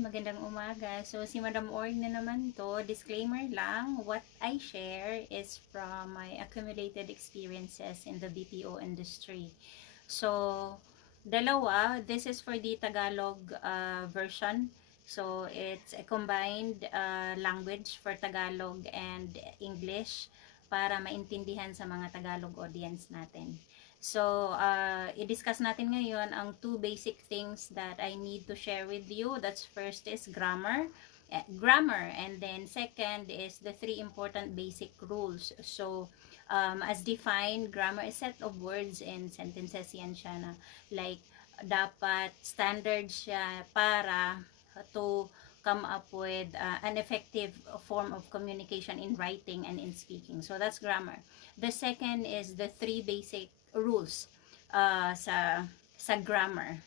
Magandang umaga. So, si Madam Org na naman to. Disclaimer lang, what I share is from my accumulated experiences in the BPO industry. So, dalawa, this is for the Tagalog version. So, it's a combined language for Tagalog and English para maintindihan sa mga Tagalog audience natin. So, i-discuss natin ngayon ang two basic things that I need to share with you. That's first is grammar, and then second is the three important basic rules. So, as defined, grammar is set of words and sentences yan siya na like dapat standard siya para to come up with an effective form of communication in writing and in speaking. So that's grammar. The second is the three basic rules sa grammar.